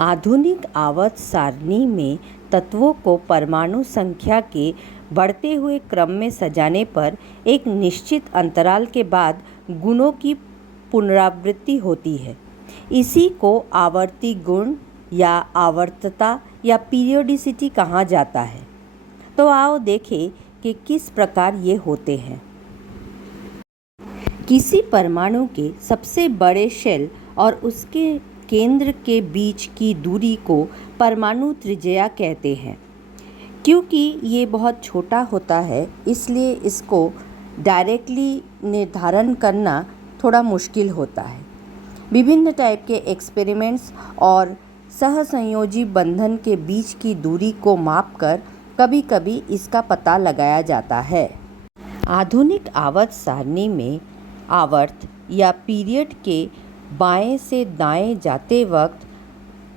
आधुनिक आवर्त सारणी में तत्वों को परमाणु संख्या के बढ़ते हुए क्रम में सजाने पर एक निश्चित अंतराल के बाद गुणों की पुनरावृत्ति होती है। इसी को आवर्ती गुण या आवर्तता या पीरियोडिसिटी कहा जाता है। तो आओ देखें कि किस प्रकार ये होते हैं। किसी परमाणु के सबसे बड़े शेल और उसके केंद्र के बीच की दूरी को परमाणु त्रिज्या कहते हैं। क्योंकि ये बहुत छोटा होता है, इसलिए इसको डायरेक्टली निर्धारण करना थोड़ा मुश्किल होता है। विभिन्न टाइप के एक्सपेरिमेंट्स और सहसंयोजी बंधन के बीच की दूरी को मापकर कभी-कभी इसका पता लगाया जाता है। आधुनिक आवर्त सारणी में आवर्त या पीरियड के बाएं से दाएं जाते वक्त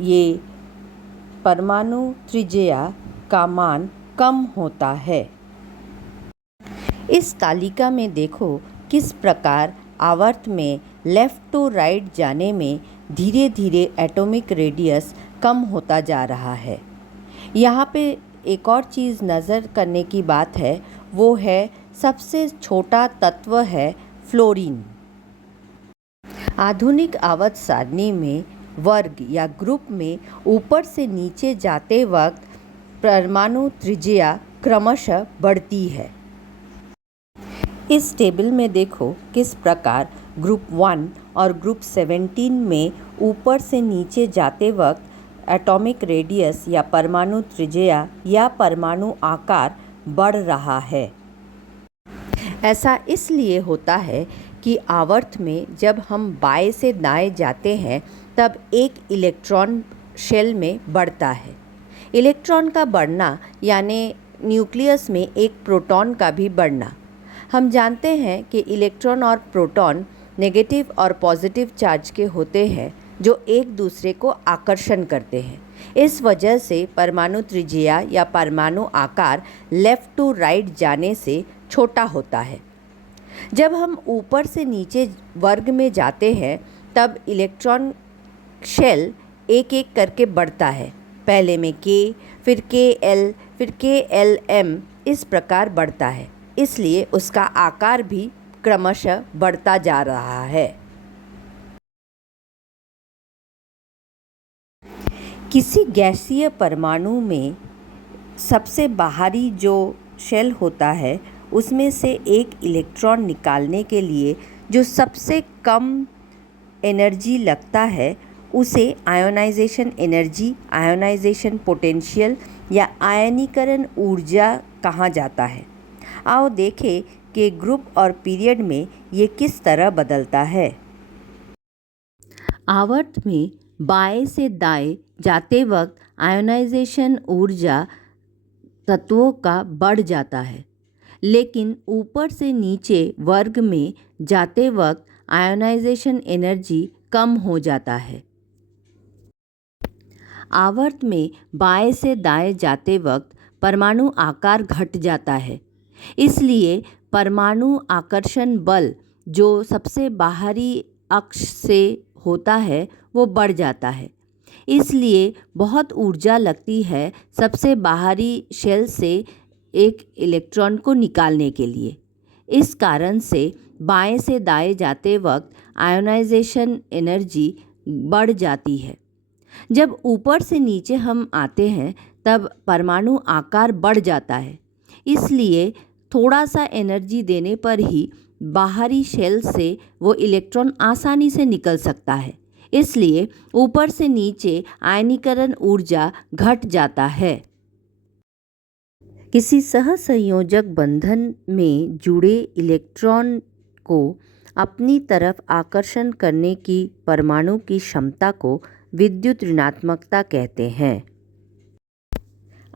ये परमाणु त्रिज्या का मान कम होता है। इस तालिका में देखो किस प्रकार आवर्त में लेफ्ट टू राइट जाने में धीरे धीरे एटॉमिक रेडियस कम होता जा रहा है। यहाँ पे एक और चीज़ नज़र करने की बात है, वो है सबसे छोटा तत्व है फ्लोरीन। आधुनिक आवर्त सारणी में वर्ग या ग्रुप में ऊपर से नीचे जाते वक्त परमाणु त्रिज्या क्रमशः बढ़ती है। इस टेबल में देखो किस प्रकार ग्रुप 1 और ग्रुप 17 में ऊपर से नीचे जाते वक्त एटॉमिक रेडियस या परमाणु त्रिज्या या परमाणु आकार बढ़ रहा है। ऐसा इसलिए होता है कि आवर्त में जब हम बाएं से दाएं जाते हैं तब एक इलेक्ट्रॉन शेल में बढ़ता है। इलेक्ट्रॉन का बढ़ना यानी न्यूक्लियस में एक प्रोटॉन का भी बढ़ना। हम जानते हैं कि इलेक्ट्रॉन और प्रोटॉन नेगेटिव और पॉजिटिव चार्ज के होते हैं जो एक दूसरे को आकर्षण करते हैं। इस वजह से परमाणु त्रिज्या या परमाणु आकार लेफ़्ट टू राइट जाने से छोटा होता है। जब हम ऊपर से नीचे वर्ग में जाते हैं तब इलेक्ट्रॉन शेल एक एक करके बढ़ता है। पहले में K, फिर KL, फिर KLM इस प्रकार बढ़ता है, इसलिए उसका आकार भी क्रमशः बढ़ता जा रहा है। किसी गैसीय परमाणु में सबसे बाहरी जो शेल होता है उसमें से एक इलेक्ट्रॉन निकालने के लिए जो सबसे कम एनर्जी लगता है उसे आयोनाइजेशन एनर्जी, आयोनाइजेशन पोटेंशियल या आयनीकरण ऊर्जा कहा जाता है। आओ देखें कि ग्रुप और पीरियड में ये किस तरह बदलता है। आवर्त में बाएं से दाएं जाते वक्त आयोनाइजेशन ऊर्जा तत्वों का बढ़ जाता है, लेकिन ऊपर से नीचे वर्ग में जाते वक्त आयोनाइजेशन एनर्जी कम हो जाता है। आवर्त में बाएं से दाएं जाते वक्त परमाणु आकार घट जाता है, इसलिए परमाणु आकर्षण बल जो सबसे बाहरी अक्ष से होता है वो बढ़ जाता है। इसलिए बहुत ऊर्जा लगती है सबसे बाहरी शेल से एक इलेक्ट्रॉन को निकालने के लिए। इस कारण से बाएं से दाएं जाते वक्त आयोनाइजेशन एनर्जी बढ़ जाती है। जब ऊपर से नीचे हम आते हैं तब परमाणु आकार बढ़ जाता है, इसलिए थोड़ा सा एनर्जी देने पर ही बाहरी शेल से वो इलेक्ट्रॉन आसानी से निकल सकता है। इसलिए ऊपर से नीचे आयनीकरण ऊर्जा घट जाता है। किसी सहसंयोजक बंधन में जुड़े इलेक्ट्रॉन को अपनी तरफ आकर्षण करने की परमाणु की क्षमता को विद्युत ऋणात्मकता कहते हैं।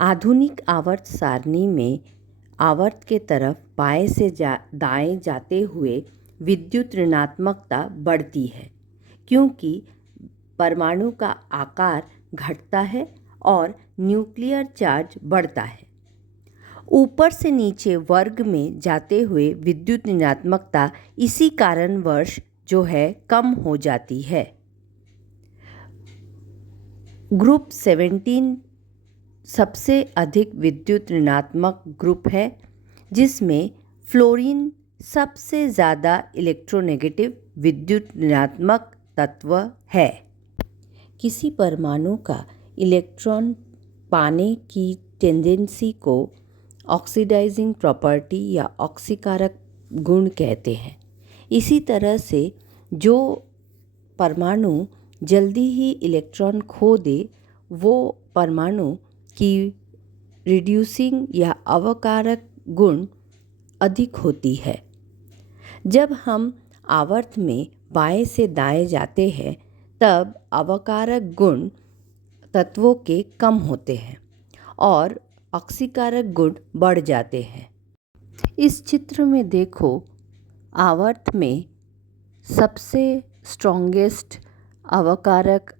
आधुनिक आवर्त सारणी में आवर्त के तरफ बाएं से दाएं जाते हुए विद्युत ऋणात्मकता बढ़ती है, क्योंकि परमाणु का आकार घटता है और न्यूक्लियर चार्ज बढ़ता है। ऊपर से नीचे वर्ग में जाते हुए विद्युत ऋणात्मकता इसी कारणवश जो है कम हो जाती है। ग्रुप 17 सबसे अधिक विद्युत ऋणात्मक ग्रुप है, जिसमें फ्लोरीन सबसे ज़्यादा इलेक्ट्रोनेगेटिव विद्युत ऋणात्मक तत्व है। किसी परमाणु का इलेक्ट्रॉन पाने की टेंडेंसी को ऑक्सीडाइजिंग प्रॉपर्टी या ऑक्सीकारक गुण कहते हैं। इसी तरह से जो परमाणु जल्दी ही इलेक्ट्रॉन खो दे वो परमाणु की रिड्यूसिंग या अवकारक गुण अधिक होती है। जब हम आवर्त में बाएं से दाएं जाते हैं तब अवकारक गुण तत्वों के कम होते हैं और ऑक्सीकारक गुण बढ़ जाते हैं। इस चित्र में देखो, आवर्त में सबसे स्ट्रॉन्गेस्ट अवकारक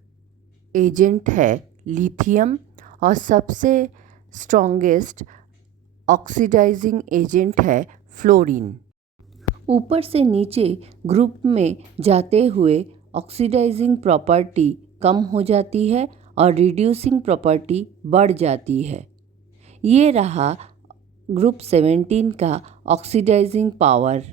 एजेंट है लिथियम और सबसे स्ट्रॉन्गेस्ट ऑक्सीडाइजिंग एजेंट है फ्लोरीन। ऊपर से नीचे ग्रुप में जाते हुए ऑक्सीडाइजिंग प्रॉपर्टी कम हो जाती है और रिड्यूसिंग प्रॉपर्टी बढ़ जाती है। ये रहा ग्रुप 17 का ऑक्सीडाइजिंग पावर।